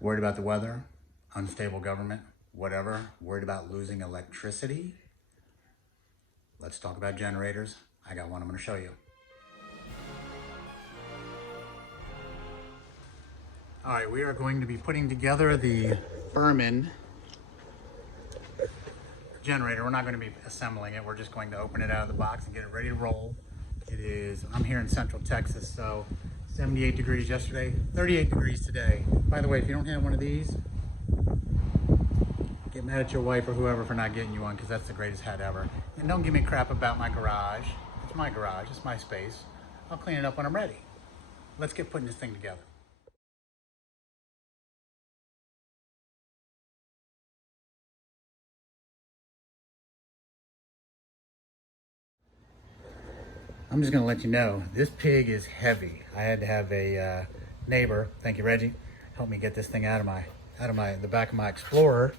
Worried about the weather, unstable government, whatever. Worried about losing electricity? Let's talk about generators. I got one I'm going to show you. All right, we are going to be putting together the Firman generator. We're not going to be assembling it. We're just going to open it out of the box and get it ready to roll. I'm here in Central Texas, so 78 degrees yesterday, 38 degrees today. By the way, if you don't have one of these, get mad at your wife or whoever for not getting you one, because that's the greatest hat ever. And don't give me crap about my garage. It's my garage, it's my space. I'll clean it up when I'm ready. Let's get putting this thing together. I'm just gonna let you know, this pig is heavy. I had to have a neighbor, thank you Reggie, help me get this thing out of the back of my Explorer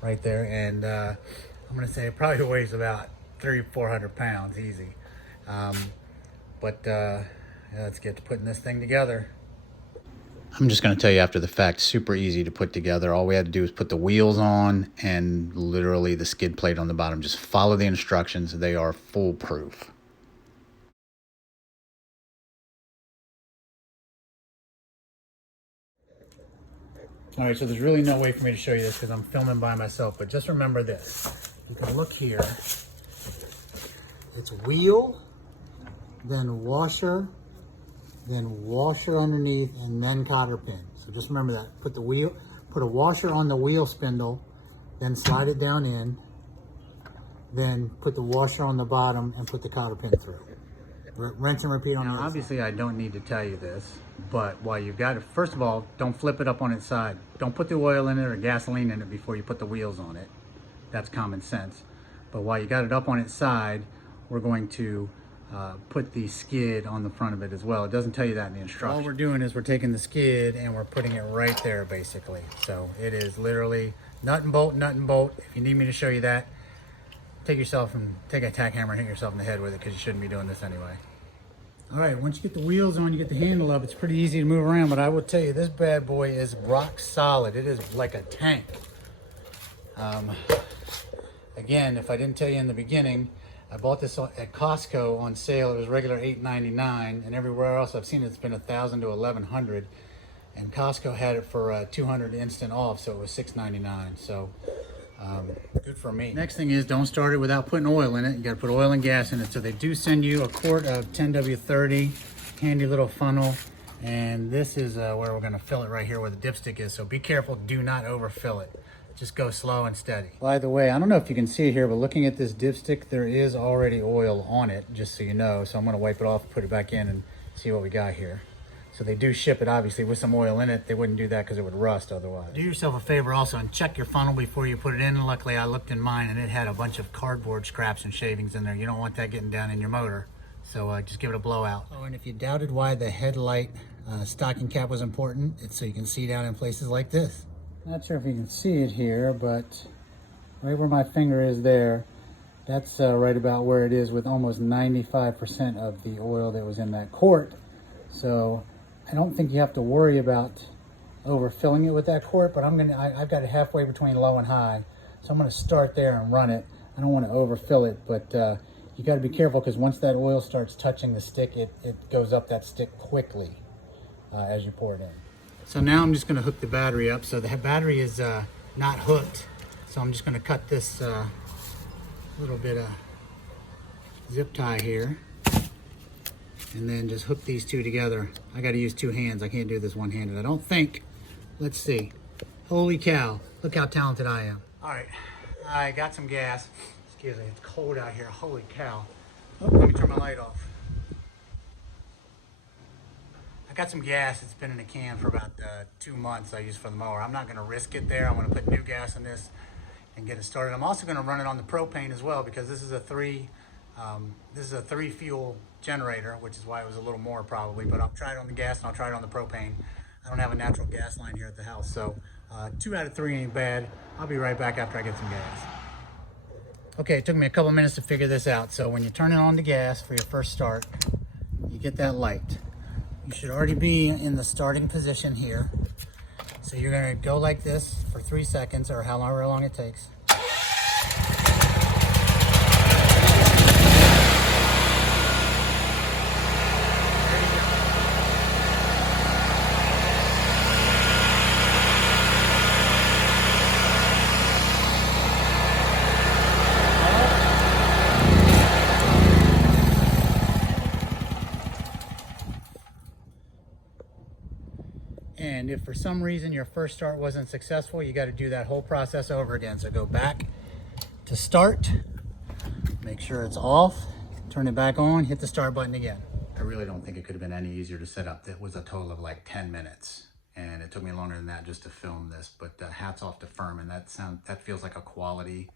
right there. And I'm gonna say it probably weighs about 300-400 pounds easy. Let's get to putting this thing together. I'm just gonna tell you after the fact, super easy to put together. All we had to do is put the wheels on and literally the skid plate on the bottom. Just follow the instructions, they are foolproof. All right, so there's really no way for me to show you this because I'm filming by myself, but just remember this. You can look here. It's wheel, then washer underneath, and then cotter pin. So just remember that. Put a washer on the wheel spindle, then slide it down in, then put the washer on the bottom and put the cotter pin through. Wrench and repeat on the outside. Obviously I don't need to tell you this, but while you've got it, first of all, don't flip it up on its side. Don't put the oil in it or gasoline in it before you put the wheels on it. That's common sense. But while you got it up on its side, we're going to put the skid on the front of it as well. It doesn't tell you that in the instructions. All we're doing is we're taking the skid and we're putting it right there basically. So it is literally nut and bolt, nut and bolt. If you need me to show you that, take a tack hammer and hit yourself in the head with it, because you shouldn't be doing this anyway. All right, once you get the wheels on, you get the handle up, it's pretty easy to move around, but I will tell you, this bad boy is rock solid. It is like a tank. Again, if I didn't tell you in the beginning, I bought this at Costco on sale. It was regular $8.99, and everywhere else I've seen it's been $1,000 to $1,100, and Costco had it for $200 instant off, so it was $6.99. So good for me. Next thing is, don't start it without putting oil in it. You got to put oil and gas in it. So they do send you a quart of 10W30, handy little funnel, and this is where we're going to fill it right here where the dipstick is. So be careful, do not overfill it. Just go slow and steady. By the way, I don't know if you can see it here, but looking at this dipstick, there is already oil on it, just so you know. So I'm going to wipe it off, put it back in, and see what we got here. So they do ship it, obviously, with some oil in it. They wouldn't do that because it would rust otherwise. Do yourself a favor also and check your funnel before you put it in. And luckily, I looked in mine, and it had a bunch of cardboard scraps and shavings in there. You don't want that getting down in your motor. So just give it a blowout. Oh, and if you doubted why the headlight stocking cap was important, it's so you can see down in places like this. Not sure if you can see it here, but right where my finger is there, that's right about where it is, with almost 95% of the oil that was in that quart. So I don't think you have to worry about overfilling it with that quart, but I've got it halfway between low and high. So I'm gonna start there and run it. I don't wanna overfill it, but you gotta be careful, because once that oil starts touching the stick, it goes up that stick quickly as you pour it in. So now I'm just gonna hook the battery up. So the battery is not hooked. So I'm just gonna cut this little bit of zip tie here, and then just hook these two together. I gotta use two hands. I can't do this one-handed, I don't think. Let's see. Holy cow, look how talented I am. All right, I got some gas. Excuse me, it's cold out here, holy cow. Oh, let me turn my light off. I got some gas. It's been in a can for about 2 months I use for the mower. I'm not gonna risk it there. I'm gonna put new gas in this and get it started. I'm also gonna run it on the propane as well, because this is a three fuel generator, which is why it was a little more probably, but I'll try it on the gas and I'll try it on the propane. I don't have a natural gas line here at the house, so 2 out of 3 ain't bad. I'll be right back after I get some gas. Okay, it took me a couple minutes to figure this out. So when you turn it on the gas for your first start, you get that light. You should already be in the starting position here. So So you're gonna go like this for 3 seconds or however long it takes. And if for some reason your first start wasn't successful, you got to do that whole process over again. So go back to start, make sure it's off, turn it back on, hit the start button again. I really don't think it could have been any easier to set up. It was a total of like 10 minutes. And it took me longer than that just to film this, but hats off to Firman. That feels like a quality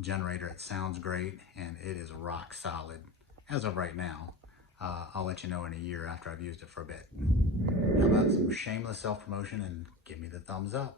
generator. It sounds great, and it is rock solid as of right now. I'll let you know in a year after I've used it for a bit. How about some shameless self-promotion and give me the thumbs up?